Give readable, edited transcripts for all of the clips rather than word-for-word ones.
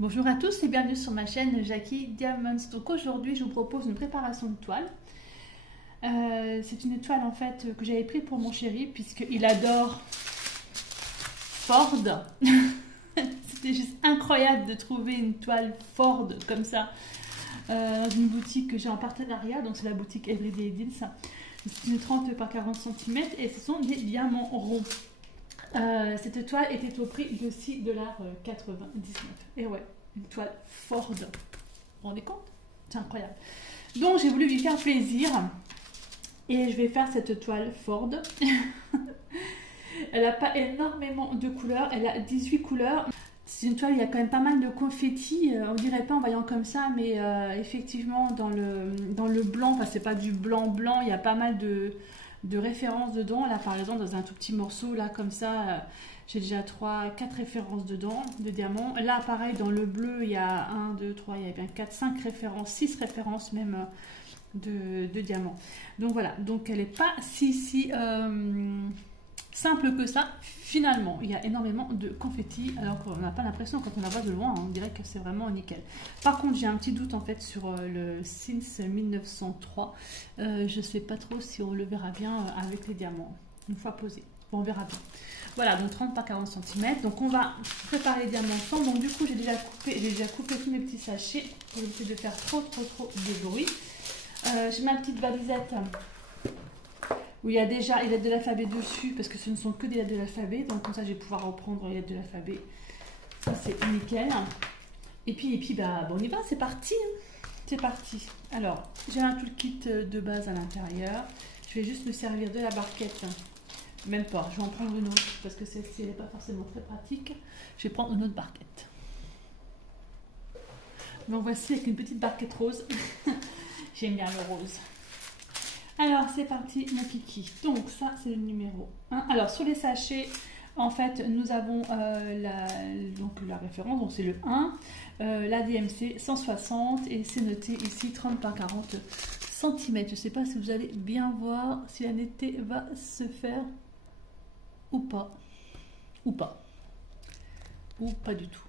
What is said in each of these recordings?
Bonjour à tous et bienvenue sur ma chaîne Jackie Diamonds. Donc aujourd'hui je vous propose une préparation de toile. C'est une toile en fait que j'avais prise pour mon chéri puisqu'il adore Ford. C'était juste incroyable de trouver une toile Ford comme ça dans une boutique que j'ai en partenariat. Donc c'est la boutique Everyday Deals. C'est une 30 par 40 cm et ce sont des diamants ronds. Cette toile était au prix de 6,99 $. Et ouais, une toile Ford. Vous vous rendez compte? C'est incroyable. Donc j'ai voulu lui faire plaisir. Et je vais faire cette toile Ford. Elle n'a pas énormément de couleurs. Elle a 18 couleurs. C'est une toile, il y a quand même pas mal de confettis. On dirait pas en voyant comme ça, mais effectivement dans le blanc, enfin c'est pas du blanc blanc, il y a pas mal de références dedans. Là par exemple dans un tout petit morceau là comme ça, j'ai déjà 4 références dedans de diamants. Là pareil dans le bleu il y a 1, 2, 3, il y a bien 4, 5 références, 6 références même de diamants. Donc voilà, donc elle n'est pas si simple que ça finalement. Il y a énormément de confettis alors qu'on n'a pas l'impression quand on la voit de loin, on dirait que c'est vraiment nickel. Par contre j'ai un petit doute en fait sur le Since 1903. Je sais pas trop si on le verra bien avec les diamants une fois posé. Bon, on verra bien. Voilà, donc 30 par 40 cm. Donc on va préparer les diamants ensemble. Donc du coup j'ai déjà coupé tous mes petits sachets pour éviter de faire trop de bruit. J'ai ma petite valisette où il y a déjà les lettres de l'alphabet dessus parce que ce ne sont que des lettres de l'alphabet. Donc comme ça je vais pouvoir reprendre les lettres de l'alphabet. Ça c'est nickel. Et puis bah, bon, on y va, c'est parti. C'est parti. Alors j'ai un toolkit de base à l'intérieur. Je vais juste me servir de la barquette. Même pas, je vais en prendre une autre parce que celle-ci n'est pas forcément très pratique. Je vais prendre une autre barquette. Donc voici avec une petite barquette rose. J'aime bien le rose. Alors c'est parti mon kiki. Donc ça c'est le numéro 1. Alors sur les sachets en fait nous avons la référence, donc c'est le 1. La DMC 160 et c'est noté ici 30 par 40 cm. Je ne sais pas si vous allez bien voir si la netteté va se faire ou pas. Ou pas. Ou pas du tout.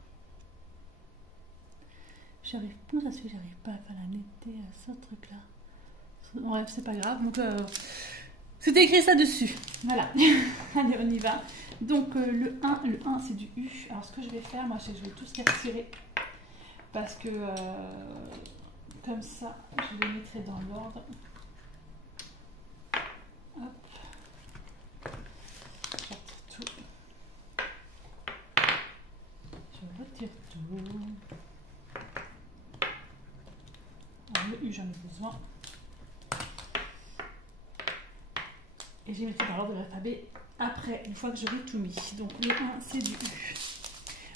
Comment ça se fait que j'arrive pas à faire la netteté à ce truc là? Bref, c'est pas grave. Donc c'était écrit ça dessus. Voilà. Allez, on y va. Donc le 1 c'est du U. Alors ce que je vais faire, moi je vais tous les retirer parce que comme ça je les mettrai dans l'ordre. Hop. Je retire tout. Je retire tout. Alors, le U j'en ai besoin. Et je vais mettre dans l'ordre de l'alphabet après, une fois que j'aurai tout mis. Donc le 1, c'est du U.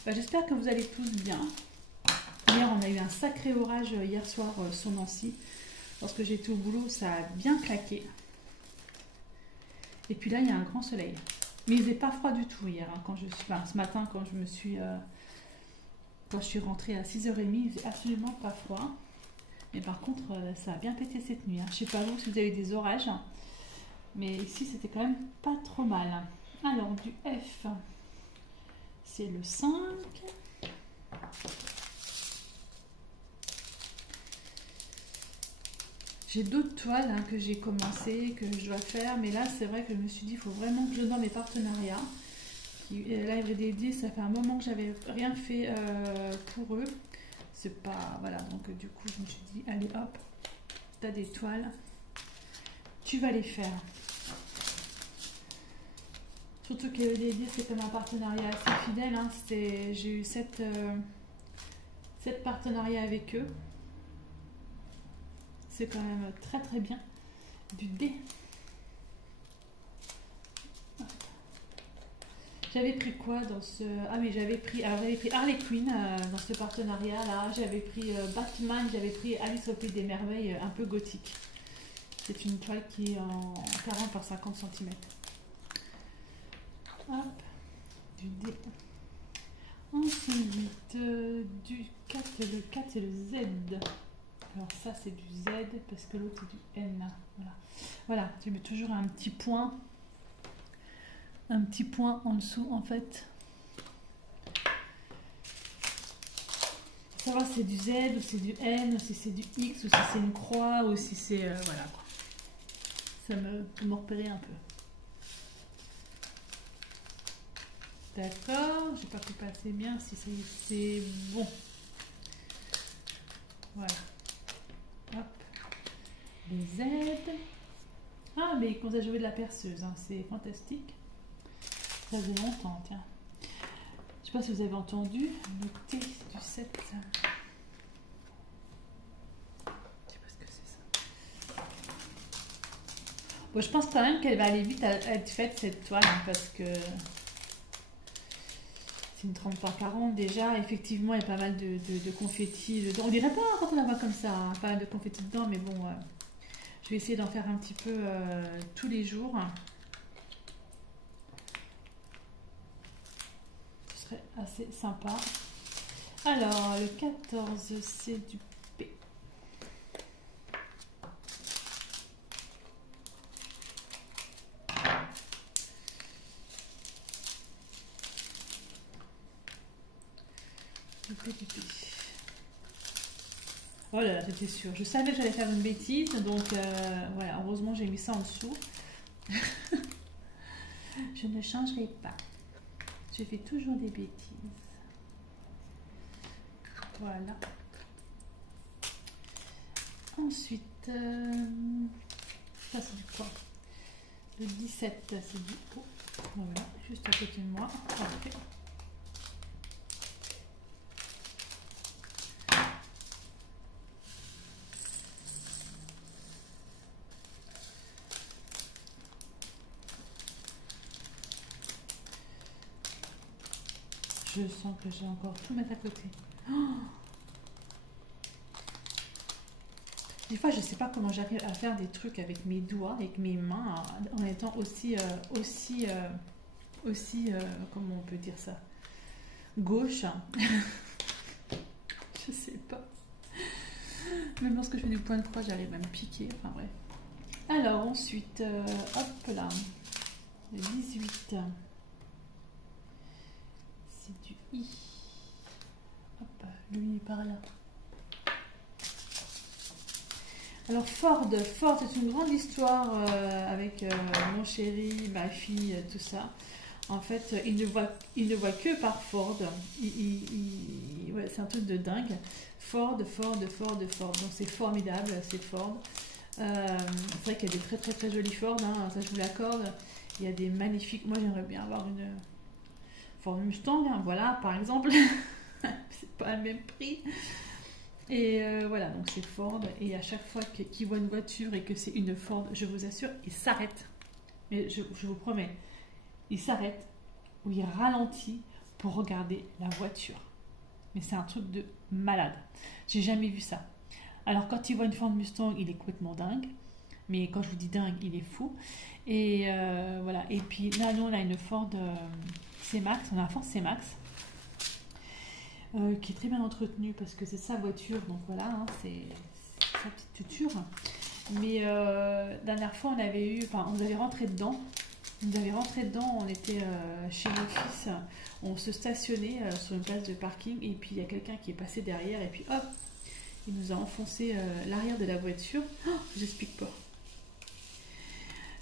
J'espère que vous allez tous bien. Hier, on a eu un sacré orage hier soir sur Nancy. Lorsque j'étais au boulot, ça a bien claqué. Et puis là, il y a un grand soleil. Mais il faisait pas froid du tout hier. Hein, ce matin, quand je suis rentrée à 6h30, il faisait absolument pas froid. Mais par contre, ça a bien pété cette nuit. Hein. Je sais pas vous si vous avez eu des orages. Mais ici, c'était quand même pas trop mal. Alors, du F, c'est le 5. J'ai d'autres toiles que j'ai commencé, que je dois faire. Mais là, c'est vrai que je me suis dit, il faut vraiment que je donne mes partenariats. Là, Everyday Deals, ça fait un moment que j'avais rien fait pour eux. C'est pas... Voilà, donc du coup, je me suis dit, allez hop, t'as des toiles. Tu vas les faire. Surtout que les dire c'est comme un partenariat assez fidèle. Hein. J'ai eu 7 partenariats avec eux. C'est quand même très bien. Du D. J'avais pris quoi dans ce... Ah oui, j'avais pris Harley Quinn dans ce partenariat là. J'avais pris Batman, j'avais pris Alice au Pays des Merveilles, un peu gothique. C'est une toile qui est en 40 par 50 cm. Hop, du D. Ensuite, du 4, le 4 c'est le Z. Alors ça c'est du Z parce que l'autre c'est du N. Voilà. Voilà, tu mets toujours un petit point en dessous en fait. savoir si c'est du Z ou c'est du N, ou si c'est du X, ou si c'est une croix, ou si c'est... voilà quoi. Ça me repérer un peu. D'accord, j'ai pas coupé assez bien, si c'est bon. Voilà. Hop. Les Z. Ah, mais ils commencent à jouer de la perceuse, hein. C'est fantastique. Ça faisait longtemps, tiens. Je sais pas si vous avez entendu le T du 7. Je sais pas ce que c'est ça. Bon, je pense quand même qu'elle va aller vite à être faite cette toile, hein, parce que c'est une 30x40 déjà. Effectivement, il y a pas mal de confettis dedans. On dirait pas quand on la voit comme ça, hein, pas mal de confettis dedans, mais bon, je vais essayer d'en faire un petit peu tous les jours. Ce serait assez sympa. Alors, le 14, c'est du P. Le P du P. Oh là là, j'étais sûre. Je savais que j'allais faire une bêtise, donc voilà, heureusement j'ai mis ça en dessous. Je ne changerai pas. Je fais toujours des bêtises. Voilà. Ensuite, ça c'est du quoi? Le 17, c'est du O. Voilà, juste à côté de moi. Parfait. Je sens que j'ai encore tout mettre à côté. Oh, des fois, je ne sais pas comment j'arrive à faire des trucs avec mes doigts, avec mes mains, en étant aussi, comment on peut dire ça, gauche. Je sais pas. Même lorsque je fais du point de croix, j'arrive à me piquer. Enfin bref. Alors ensuite, hop là, le 18. C'est du I. Hop, lui par là. Alors Ford, c'est une grande histoire avec mon chéri, ma fille, tout ça. En fait, il ne voit que par Ford. Ouais, c'est un truc de dingue. Ford. Donc c'est formidable, c'est Ford. C'est vrai qu'il y a des très très très jolis Ford, hein, ça je vous l'accorde. Il y a des magnifiques. Moi j'aimerais bien avoir une Ford Mustang, hein, voilà par exemple. C'est pas le même prix. Et voilà, donc c'est Ford. Et à chaque fois qu'il voit une voiture et que c'est une Ford, je vous assure, il s'arrête. Mais je vous promets, il s'arrête ou il ralentit pour regarder la voiture. Mais c'est un truc de malade. J'ai jamais vu ça. Alors quand il voit une Ford Mustang, il est complètement dingue. Mais quand je vous dis dingue, il est fou. Et voilà. Et puis là, nous, on a une Ford C-Max. On a un Ford C-Max. Qui est très bien entretenu parce que c'est sa voiture, donc voilà, hein, c'est sa petite tuture. Mais dernière fois, on avait rentré dedans. On était chez mon fils, on se stationnait sur une place de parking et puis il y a quelqu'un qui est passé derrière et puis hop, il nous a enfoncé l'arrière de la voiture. Oh, je vous explique pas.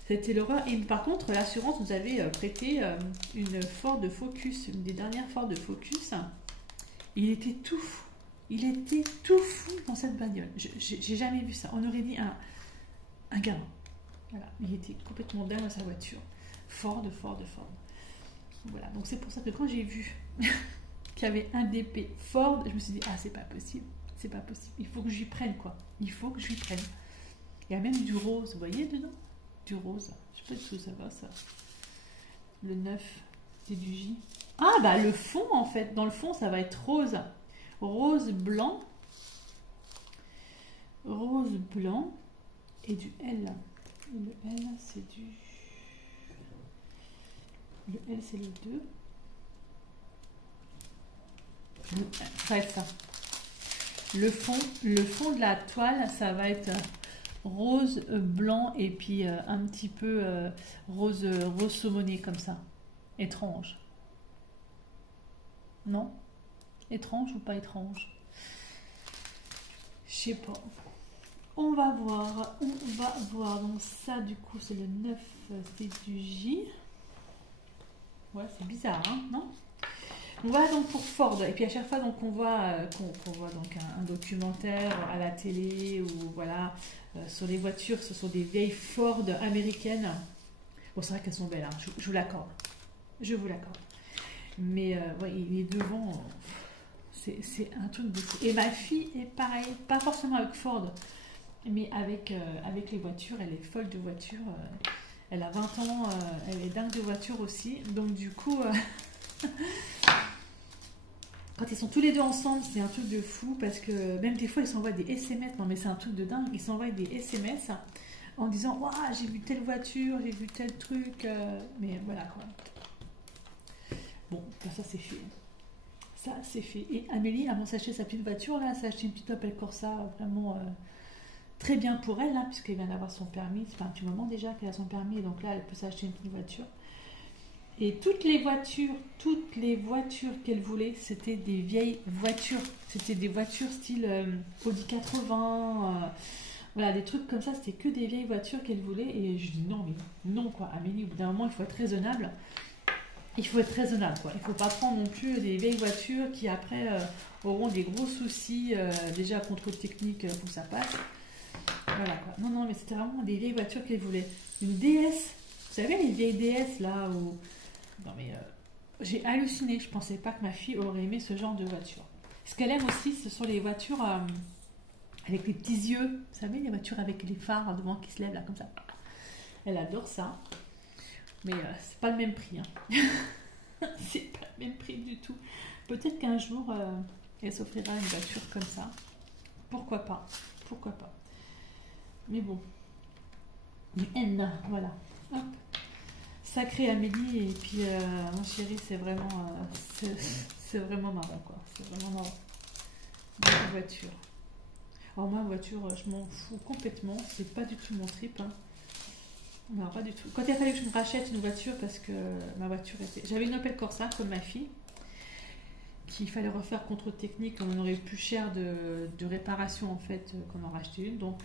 C'était l'horreur. Et par contre, l'assurance nous avait prêté une Ford Focus, une des dernières Ford Focus. Il était tout fou. Il était tout fou dans cette bagnole. J'ai jamais vu ça. On aurait dit un gamin. Voilà. Il était complètement dingue dans sa voiture. Ford. Voilà. Donc c'est pour ça que quand j'ai vu qu'il y avait un DP Ford, je me suis dit, ah, c'est pas possible. C'est pas possible. Il faut que je lui prenne, quoi. Il faut que je lui prenne. Il y a même du rose, vous voyez, dedans? Du rose. Je sais pas du tout ça va, ça. Le 9, c'est du J. Ah, bah le fond, en fait. Dans le fond, ça va être rose. Rose blanc. Rose blanc. Et du L. Et le L, c'est du... Le L, c'est le 2. Ça va être ça. Le fond de la toile, ça va être rose, blanc et puis un petit peu rose saumoné comme ça. Étrange. Non? Étrange ou pas étrange? Je sais pas. On va voir. On va voir. Donc ça, du coup, c'est le 9, c'est du J. Ouais, c'est bizarre, hein, non? On va donc pour Ford. Et puis à chaque fois donc on voit qu'on voit donc un documentaire à la télé ou voilà sur les voitures, ce sont des vieilles Ford américaines. Bon, c'est vrai qu'elles sont belles, hein, je vous l'accorde. Je vous l'accorde. Mais ouais, les devants, c'est un truc de fou. Et ma fille est pareil, pas forcément avec Ford, mais avec les voitures, elle est folle de voitures. Elle a 20 ans, elle est dingue de voitures aussi. Donc du coup, quand ils sont tous les deux ensemble, c'est un truc de fou parce que même des fois, ils s'envoient des SMS. Non mais c'est un truc de dingue. Ils s'envoient des SMS en disant « Waouh, j'ai vu telle voiture, j'ai vu tel truc. » Mais voilà quoi. Bon, ben ça c'est fait. Ça c'est fait. Et Amélie, avant de s'acheter sa petite voiture, là, elle s'est acheté une petite Opel Corsa, vraiment très bien pour elle, hein, puisqu'elle vient d'avoir son permis. Ça fait un petit moment déjà qu'elle a son permis, et donc là, elle peut s'acheter une petite voiture. Et toutes les voitures qu'elle voulait, c'était des vieilles voitures. C'était des voitures style Audi 80, voilà, des trucs comme ça. C'était que des vieilles voitures qu'elle voulait. Et je dis non, mais non quoi, Amélie, au bout d'un moment, il faut être raisonnable. Il faut être raisonnable, quoi. Il ne faut pas prendre non plus des vieilles voitures qui après auront des gros soucis, déjà contrôle technique, faut que ça passe. Voilà quoi. Non, non, mais c'était vraiment des vieilles voitures qu'elle voulait. Une DS, vous savez les vieilles DS là où... Non mais j'ai halluciné, je pensais pas que ma fille aurait aimé ce genre de voiture. Ce qu'elle aime aussi, ce sont les voitures avec les petits yeux. Vous savez, les voitures avec les phares devant qui se lèvent là comme ça. Elle adore ça. Mais c'est pas le même prix. Hein. C'est pas le même prix du tout. Peut-être qu'un jour, elle s'offrira une voiture comme ça. Pourquoi pas? Pourquoi pas? Mais bon. N, voilà. Hop. Sacrée Amélie. Et puis, mon chéri, c'est vraiment marrant, quoi. C'est vraiment marrant. Une voiture. Alors moi, voiture, je m'en fous complètement. C'est pas du tout mon trip, hein. Non, pas du tout. Quand il a fallu que je me rachète une voiture, parce que ma voiture était... J'avais une Opel Corsa, comme ma fille, qu'il fallait refaire contrôle technique, on aurait eu plus cher de réparation, en fait, qu'on en rachetait une. Donc,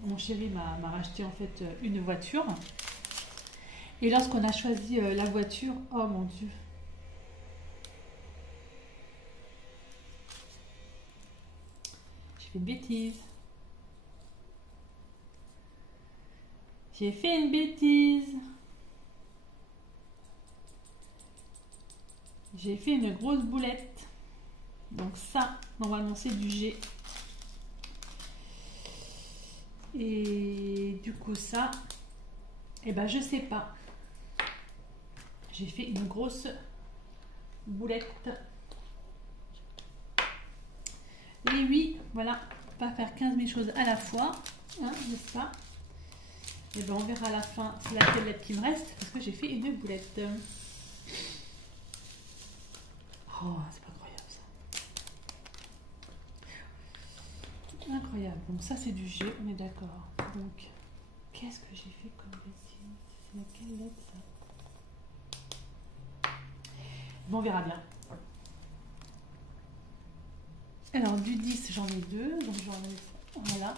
mon chéri m'a racheté, en fait, une voiture. Et lorsqu'on a choisi la voiture, oh mon Dieu. J'ai fait une bêtise. J'ai fait une bêtise. J'ai fait une grosse boulette. Donc ça, normalement, c'est du G. Et du coup, ça, eh ben, je sais pas. J'ai fait une grosse boulette. Et oui, voilà, pas faire 15 000 choses à la fois, hein, n'est-ce pas? Et ben on verra à la fin c'est laquelle lettre qui me reste, parce que j'ai fait une boulette. Oh, c'est pas incroyable ça. Incroyable. Donc ça c'est du G, on est d'accord. Donc, qu'est-ce que j'ai fait comme bêtise? C'est laquelle lettre ça? Bon, on verra bien. Alors du 10 j'en ai deux, donc j'en ai voilà.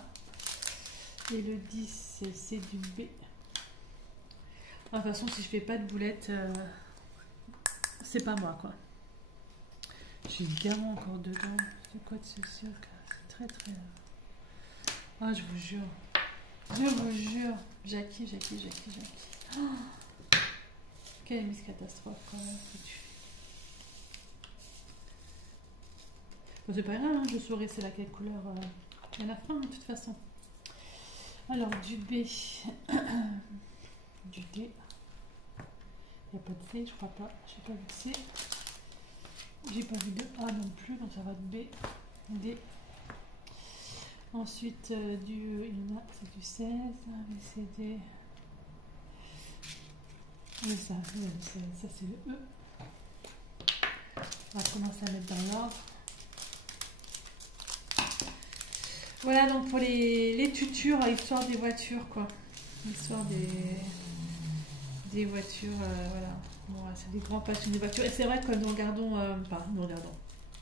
Et le 10 c'est du B. De toute façon si je fais pas de boulette, c'est pas moi quoi. J'ai le gamin encore dedans. C'est quoi de ce cirque? C'est très très... Ah, je vous jure. Je vous jure. Jackie. Oh, quelle mise catastrophe quand même que tu fais. Bon, c'est pas grave, hein, je saurai c'est laquelle couleur à la fin de toute façon. Alors du B, du D. Il n'y a pas de C, je crois pas. J'ai pas vu de C. J'ai pas vu de A non plus, donc ça va de B, D. Ensuite, du E, il y en a, c'est du 16, B, C, D. Oui, ça c'est le 16, ça c'est le E. On va commencer à mettre dans l'ordre. Voilà donc pour les tutures, histoire des voitures, quoi. Histoire des voitures, voilà. Bon, c'est des grands passionnés de voitures. Et c'est vrai que nous regardons, enfin, nous regardons.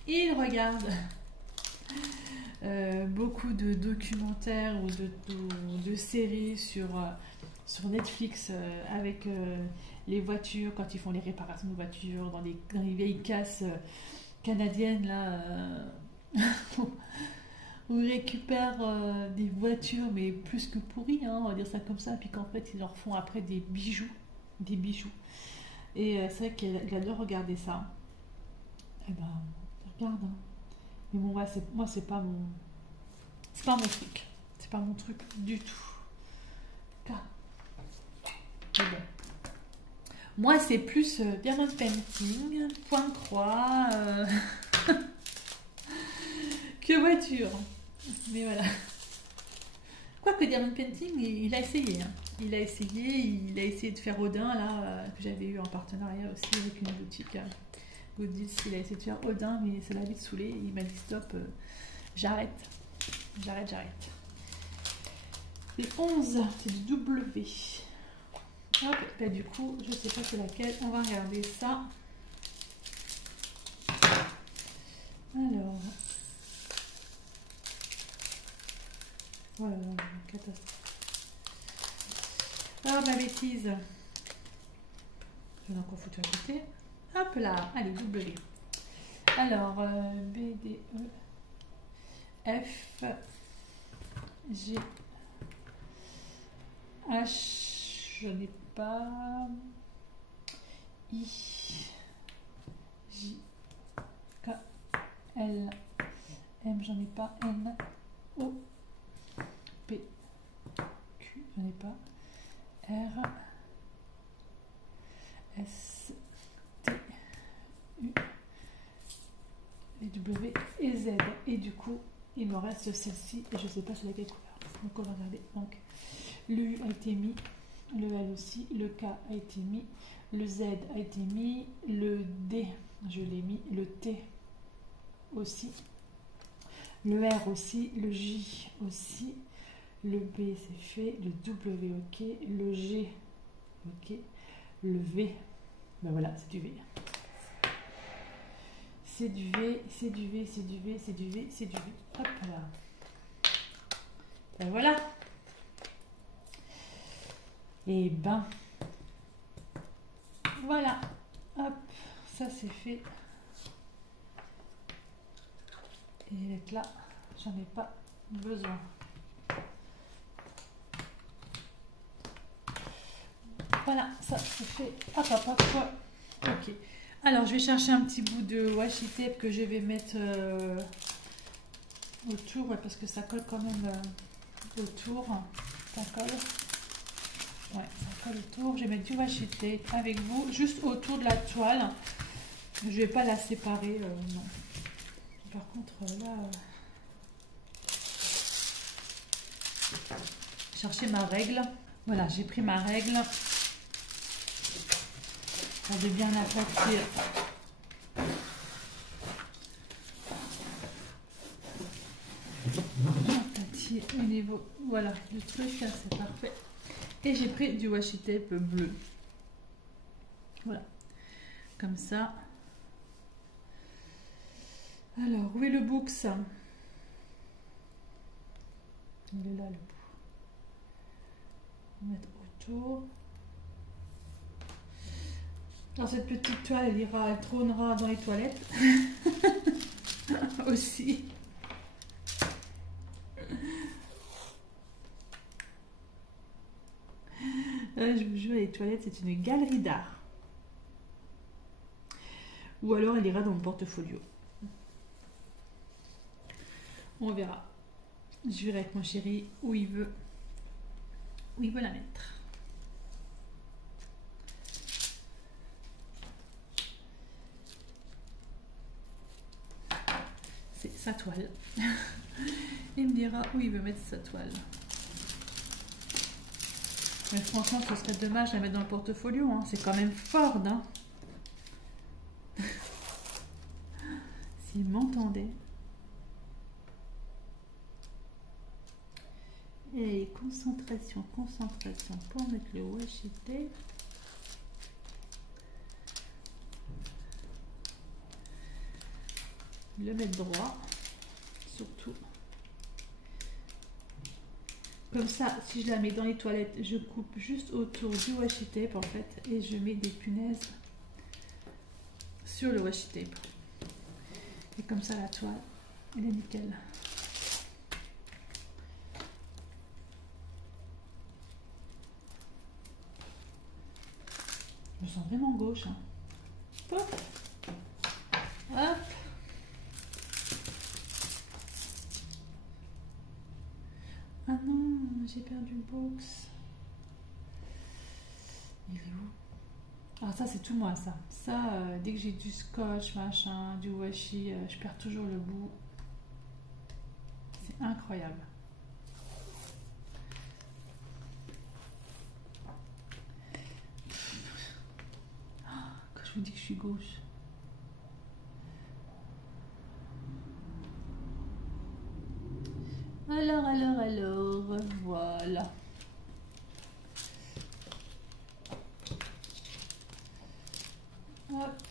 Ils regardent beaucoup de documentaires ou de séries sur Netflix avec les voitures, quand ils font les réparations de voitures, dans les vieilles casses canadiennes, là, où ils récupèrent des voitures, mais plus que pourries, hein, on va dire ça comme ça, puis qu'en fait, ils leur font après des bijoux. Des bijoux. Et c'est vrai qu'il adore regarder ça. Eh ben, regarde. Hein. Mais bon, moi, c'est pas mon truc. C'est pas mon truc du tout. Car... Mais bon. Moi, c'est plus diamond painting, point de croix, que voiture. Mais voilà. Quoique diamond painting, il a essayé. Hein. Il a essayé de faire Odin, là, que j'avais eu en partenariat aussi avec une boutique. Goodies, il a essayé de faire Odin, mais ça l'a vite saoulé. Il m'a dit stop, j'arrête. Les 11, c'est du W. Hop, bah du coup, je sais pas c'est laquelle. On va regarder ça. Alors. Voilà, catastrophe. Oh, ma bêtise. Je vais encore foutre à côté. Hop là, allez, W. Alors, B, D, E, F, G, H, je n'ai pas, I, J, K, L, M, j'en ai pas, N, O, P, Q, j'en ai pas, R, S, T, U, et W et Z. Et du coup, il me reste celle-ci et je ne sais pas c'est laquelle couleur. Donc on va regarder. Donc le U a été mis, le L aussi, le K a été mis, le Z a été mis, le D je l'ai mis, le T aussi, le R aussi, le J aussi, le B c'est fait, le W ok, le G ok, le V, ben voilà c'est du V. C'est du V, c'est du V, c'est du V, c'est du V, c'est du V. Hop là. Ben voilà. Et ben. Voilà. Hop. Ça c'est fait. Et avec là, j'en ai pas besoin. Voilà, ça c'est fait. Hop, hop, hop, hop. Ok. Alors, je vais chercher un petit bout de washi tape que je vais mettre autour, ouais, parce que ça colle quand même autour. Ça colle. Ouais, ça colle autour. Je vais mettre du washi tape avec vous, juste autour de la toile. Je vais pas la séparer, non. Par contre, là... chercher ma règle. Voilà, j'ai pris ma règle. On de bien aplatir. Aplatir au niveau, voilà, du truc, c'est parfait. Et j'ai pris du washi tape bleu. Voilà, comme ça. Alors, où est le book ça? Il est là le bout. On va mettre autour. Dans cette petite toile, elle trônera dans les toilettes. Aussi. Je vous jure, les toilettes, c'est une galerie d'art. Ou alors, elle ira dans mon portfolio. On verra. Je verrai avec mon chéri où il veut la mettre. C'est sa toile. Il me dira où il veut mettre sa toile. Mais franchement, ce serait dommage à mettre dans le portfolio. Hein. C'est quand même Ford. Hein. S'il m'entendait. Et concentration pour mettre le washi tape. Le mettre droit surtout. Comme ça, si je la mets dans les toilettes, je coupe juste autour du washi tape en fait et je mets des punaises sur le washi tape. Et comme ça, la toile, elle est nickel. Je me sens vraiment gauche. Hein. Hop. Hop. Ah non, j'ai perdu le box. Il est où? Ah ça c'est tout moi ça. Ça, dès que j'ai du scotch, machin, du washi, je perds toujours le bout. C'est incroyable. Quand je vous dis que je suis gauche. Alors, voilà. Hop.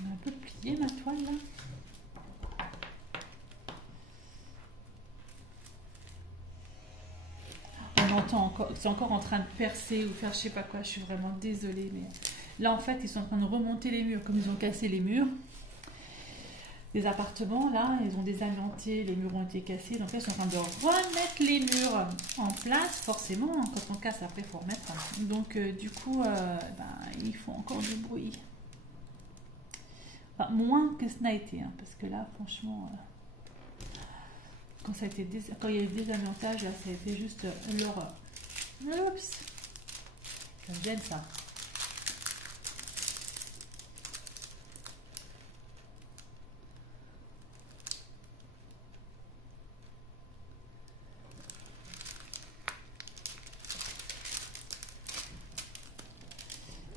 On a un peu plié ma toile là. On entend encore, c'est encore en train de percer ou faire je sais pas quoi, je suis vraiment désolée. Mais là en fait ils sont en train de remonter les murs, comme ils ont cassé les murs. Les appartements, là, ils ont désamianté, les murs ont été cassés, donc là, ils sont en train de remettre les murs en place. Forcément, quand on casse, après, il faut remettre. Donc, du coup, ils font encore du bruit. Enfin, moins que ce n'a été, hein, parce que là, franchement, quand il y a eu des désamiantages, là, ça a été juste l'horreur. Oups! Ça me gêne, ça.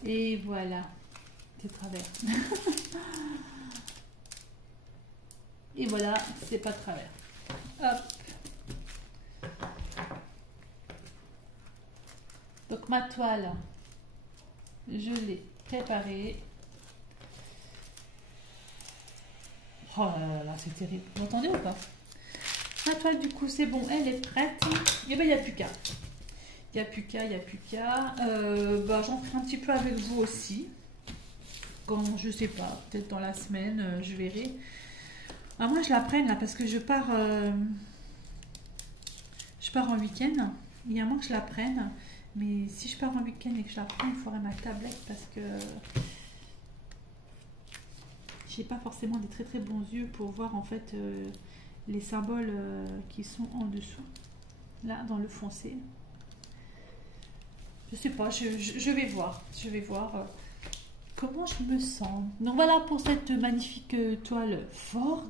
Et voilà, c'est travers. Et voilà, c'est pas de travers. Hop. Donc ma toile, je l'ai préparée. Oh là là, c'est terrible. Vous entendez ou pas? Ma toile, du coup, c'est bon, elle est prête. Et ben, il n'y a plus qu'à. Il n'y a plus qu'à. J'en ferai un petit peu avec vous aussi. Quand, je sais pas, peut-être dans la semaine, je verrai. À moins que je la prenne là, parce que je pars en week-end. Il y a moins que je la prenne. Mais si je pars en week-end et que je la prends, il faudrait ma tablette parce que j'ai pas forcément des très très bons yeux pour voir en fait les symboles qui sont en dessous. Là, dans le foncé. Je sais pas, je vais voir. Je vais voir comment je me sens. Donc voilà pour cette magnifique toile Ford.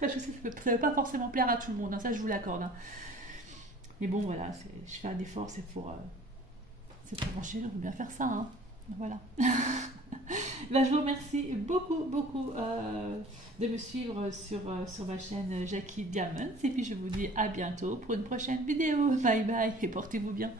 Je sais que ça ne va pas forcément plaire à tout le monde, hein, ça je vous l'accorde. Hein. Mais bon, voilà, je fais un effort, c'est pour manger, on veut bien faire ça. Hein. Voilà. Je vous remercie beaucoup, beaucoup de me suivre sur ma chaîne Jackie Diamonds. Et puis je vous dis à bientôt pour une prochaine vidéo. Bye bye et portez-vous bien.